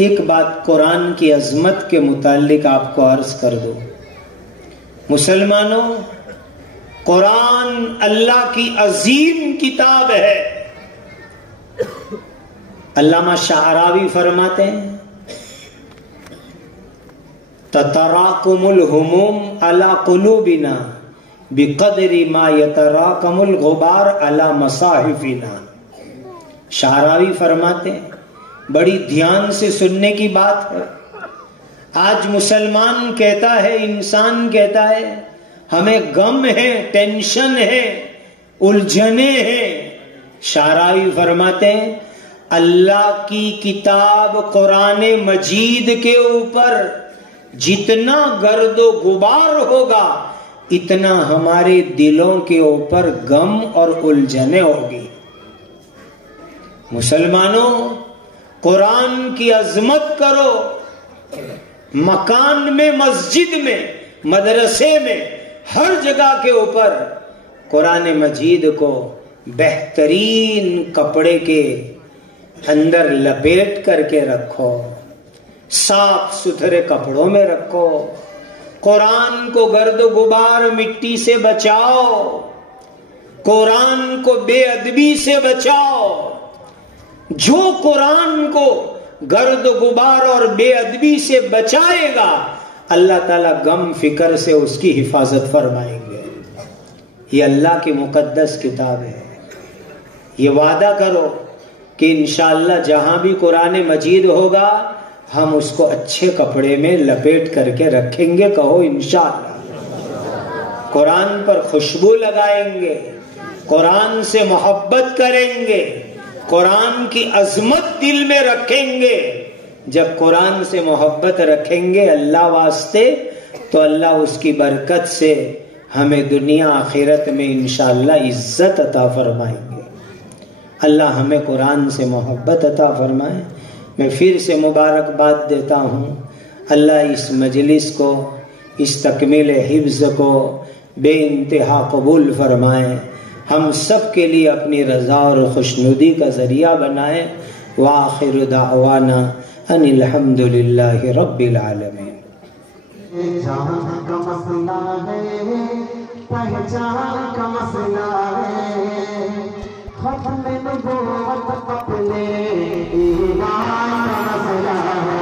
एक बात कुरान की अजमत के मुतालिक आपको अर्ज कर दूं। मुसलमानों, कुरान अल्लाह की अजीम किताब है। अल्लामा शाहरावी फरमाते हैं, ततराकुमुल हुमूम अला कुलूबिना बिकदरी मा यतराकमुल गुबार अला मसाहिफिना। शाहरावी फरमाते हैं, बड़ी ध्यान से सुनने की बात है। आज मुसलमान कहता है, इंसान कहता है, हमें गम है, टेंशन है, उलझने हैं। शाहरावी फरमाते हैं, अल्लाह की किताब कुरान मजीद के ऊपर जितना गर्दो गुबार होगा, इतना हमारे दिलों के ऊपर गम और उलझने होगी। मुसलमानों, कुरान की अजमत करो। मकान में, मस्जिद में, मदरसे में, हर जगह के ऊपर कुरान मजीद को बेहतरीन कपड़े के अंदर लपेट करके रखो, साफ सुथरे कपड़ों में रखो। कुरान को गर्द गुबार मिट्टी से बचाओ, कुरान को बेअदबी से बचाओ। जो कुरान को गर्द गुबार और बेअदबी से बचाएगा, अल्लाह ताला गम फिक्र से उसकी हिफाजत फरमाएंगे। ये अल्लाह की मुकद्दस किताब है। ये वादा करो कि इंशाअल्लाह जहां भी कुरान मजीद होगा, हम उसको अच्छे कपड़े में लपेट करके रखेंगे। कहो इंशाअल्लाह। कुरान पर खुशबू लगाएंगे, कुरान से मोहब्बत करेंगे, कुरान की अजमत दिल में रखेंगे। जब कुरान से मोहब्बत रखेंगे अल्लाह वास्ते, तो अल्लाह उसकी बरकत से हमें दुनिया आखिरत में इंशाअल्लाह इज्जत अता फरमाएंगे। अल्लाह हमें कुरान से मोहब्बत अता फरमाए। मैं फिर से मुबारकबाद देता हूँ। अल्लाह इस मजलिस को, इस तकमील हिफ्ज़ को बेइंतहा कबूल फरमाए। हम सब के लिए अपनी रज़ा और खुशनुदी का ज़रिया बनाए। व आखिर दावाना अनिल हम्दुलिल्लाहि रब्बिल आलमीन। जान का मसला है, पहचान का मसला है, खत्म नबूवत अपने ईमान का मसला है।